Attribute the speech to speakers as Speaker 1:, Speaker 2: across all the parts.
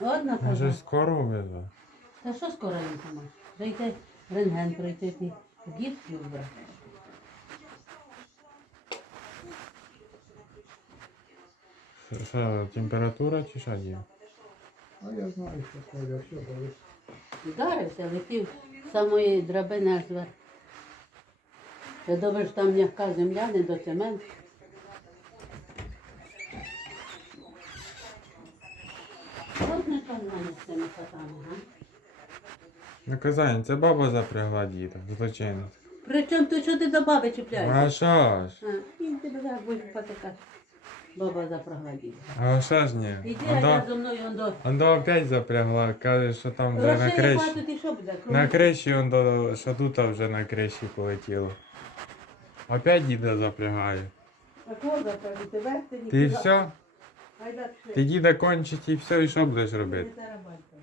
Speaker 1: Ладно, каже.
Speaker 2: скоро везе.
Speaker 1: Та що скоро він поможе? Дайте рентген пройти, ти дітки вбрати.
Speaker 2: Що- Що, температура чи що є?
Speaker 3: А я знаю, що Коля, все болить.
Speaker 1: Вдарився, летів з самої драбини аж вверх. Це добре, що там м'яка земля, не до цементу.
Speaker 2: Наказання, це баба запрягла діда, злочинець.
Speaker 1: Причому ти що ти до баби чіпляєшся?
Speaker 2: А що ж?
Speaker 1: А, і тебе зараз будеш потикати. Баба запрогладіла.
Speaker 2: А що ж ні?
Speaker 1: Іди,
Speaker 2: Ондо,
Speaker 1: а зо мною он до...
Speaker 2: ондо опять запрягла, каже, що там вже на
Speaker 1: Грошей
Speaker 2: криші.
Speaker 1: хватить, і що буде?
Speaker 2: На криші ондо, що тут вже на криші полетіло. Опять діда запрягає.
Speaker 1: Такого закажу, тебе ти
Speaker 2: Ти все? Ти діда кончить і все, і що будеш робити?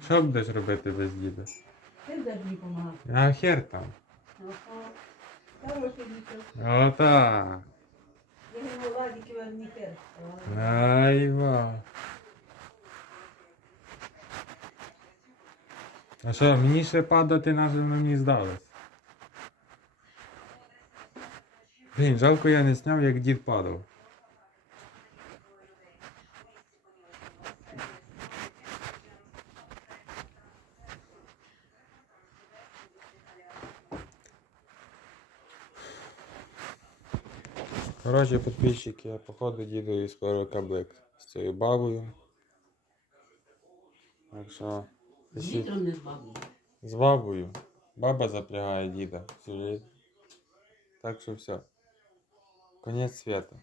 Speaker 2: Що будеш робити без діда?
Speaker 1: Ти будеш мені допомагати.
Speaker 2: А хер там. Отак. Айва. А що, мені ще падати на мені здалось. Блін, жалко я не зняв, як дід падав. Коротше, підписчики, походу діду і скоро каблик з цією бабою. Так що,
Speaker 1: З
Speaker 2: дідом
Speaker 1: не не бабою.
Speaker 2: з бабою. Баба запрягає діда всю жизнь. Так що все. Конець света.